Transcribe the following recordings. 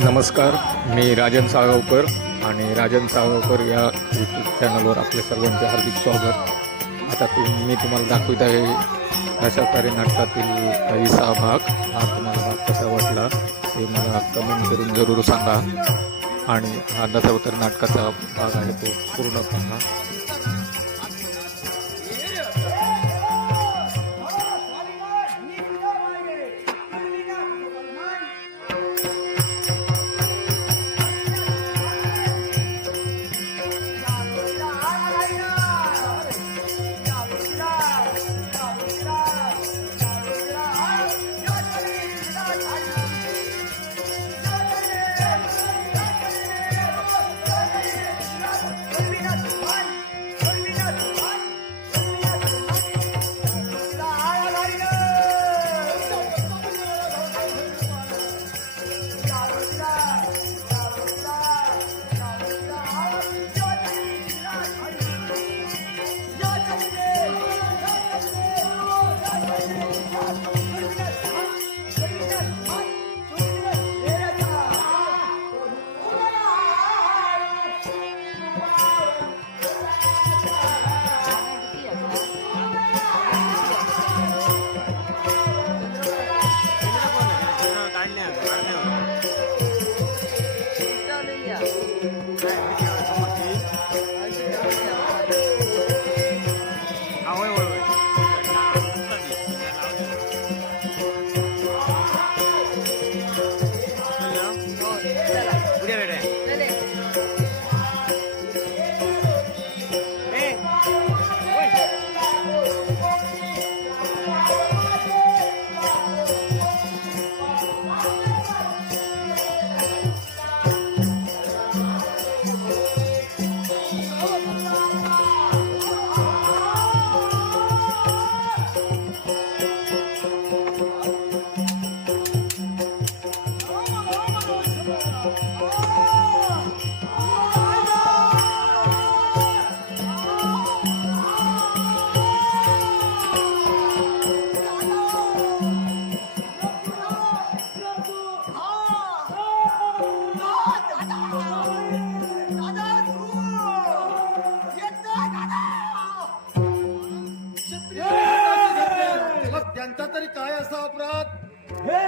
नमस्कार मी राजन साळगावकर आणि राजन साळगावकर या यूट्यूब चॅनलवर आपल्या सर्वांचे हार्दिक स्वागत. आता तुम मी तुम्हाला दाखवित आहे अशा प्रकारे नाटकातील काही सहा भाग. हा तुम्हाला भाग कसा वाटला ते मला कमेंट करून जरूर सांगा. आणि हा दशावतारी नाटकाचा भाग आहे तो पूर्ण पहा.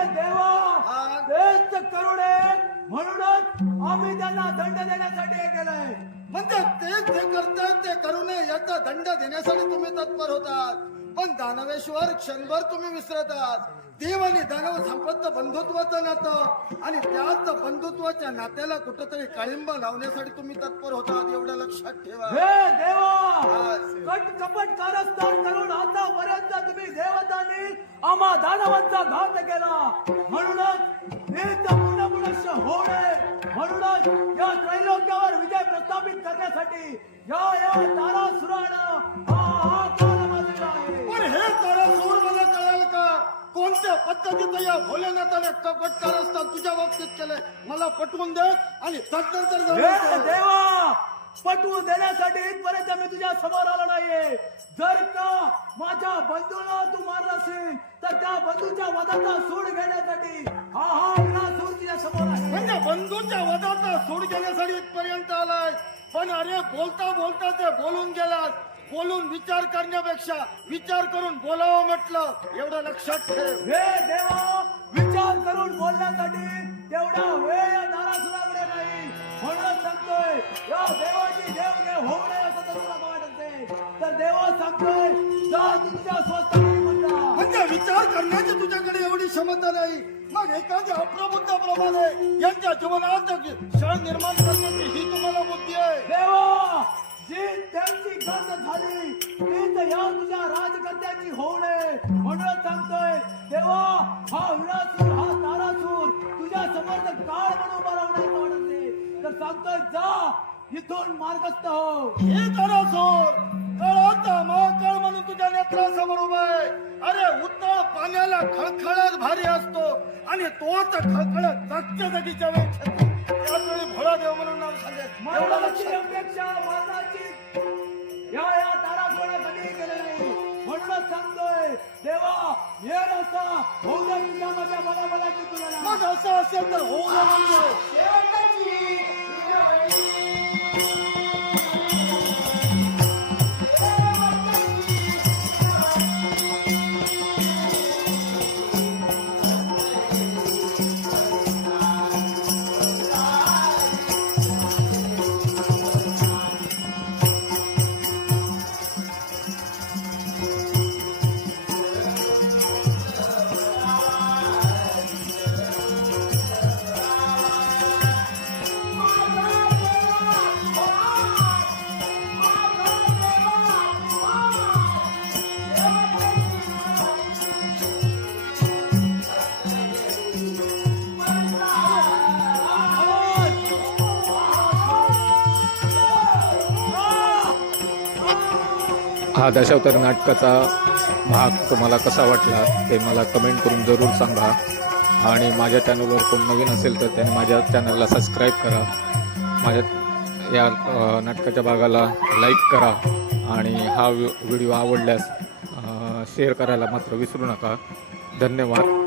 देवा. तेच करुणे. म्हणूनच आम्ही त्यांना दंड देण्यासाठी हे केलंय. म्हणजे ते जे करतात ते करू नये याचा दंड देण्यासाठी तुम्ही तत्पर होतात. पण दानवेश्वर क्षणभर तुम्ही विसरतात. देव आणि दानव संपत्त बंधुत्वाचं नातं. आणि त्याच बंधुत्वाच्या नात्याला कुठंतरी काळिंबा लावण्यासाठी तुम्ही तत्पर होतात एवढं लक्षात ठेवा. हे देवा देवतांनी आम्हा दानवांचा घात केला. म्हणूनच नीत पुनपुनश्च होणे म्हणूनच या त्रैलोक्यावर विजय प्रस्थापित करण्यासाठी या या हा हा आहे. पण हे तारा सोड मला कळाल का? कोणत्या पद्धतीचं या भोलेनाथाने कपटकार असतात तुझ्या बाबतीत केलंय? मला पटवून दे आणि हे कर. देवा पटवून देण्यासाठी इथपर्यंत मी तुझ्या समोर आलो नाहीये. जर का माझ्या बंधूला तू मारला असेल तर त्या बंधूच्या वधाचा सूड घेण्यासाठी हा हा विनासूर तुझ्या समोर आहे. म्हणजे बंधूच्या वधाचा सूड घेण्यासाठी इथपर्यंत आलाय. पण अरे बोलता बोलता ते बोलून गेलात. बोलून विचार करण्यापेक्षा विचार करून बोलावं म्हटलं एवढं लक्षात ठेव. हे देवा विचार करून बोलण्यासाठी तेवढा वेळ या या देवाची देव होऊ नये असं तर तुला वाटत तर देवा सांगतोय जा तू तुझ्या स्वस्ताकडे म्हणता म्हणजे विचार करण्याची तुझ्याकडे एवढी क्षमता नाही. मग एखाद्या अप्रबुद्धाप्रमाणे यांच्या जीवनात क्षण निर्माण करण्याची ही तुम्हाला बुद्धी आहे. देवा जी त्यांची गत झाली ती तर या तुझ्या राजकर्त्याची होऊ नये म्हणून सांगतोय देवा हा विनासूर हा तारासूर तुझ्या समर्थ काळ म्हणून उभा राहण्याचं वाटते तर सांगतोय जा इथून मार्गस्थ हो. हे महाकाळ म्हणून तुझ्या नेत्रासमोर उभा आहे. अरे उत्तळ पाण्याला खळखळत भारी असतो. आणि तोच खळखळत जागच्या जागीच्या वेळी भोळा देव म्हणून नाव सांगेल एवढं अपेक्षा या या तारासोडा कधी केलं नाही म्हणूनच सांगतोय देवा ये रस्ता होऊ दे तुझ्यामध्ये मला बलाची तुलना. मग असं असेल तर होऊ नये म्हणजे. Thank you. हा दशावतार नाटकाचा भाग तुम्हाला कसा वाटला ते मला कमेंट करून जरूर सांगा. आणि माझ्या चॅनलवर कोण नवीन असेल तर त्याने माझ्या चॅनलला सबस्क्राईब करा. माझ्या या नाटकाच्या भागाला लाईक करा. आणि हा व्हिडिओ आवडल्यास शेअर करायला मात्र विसरू नका. धन्यवाद.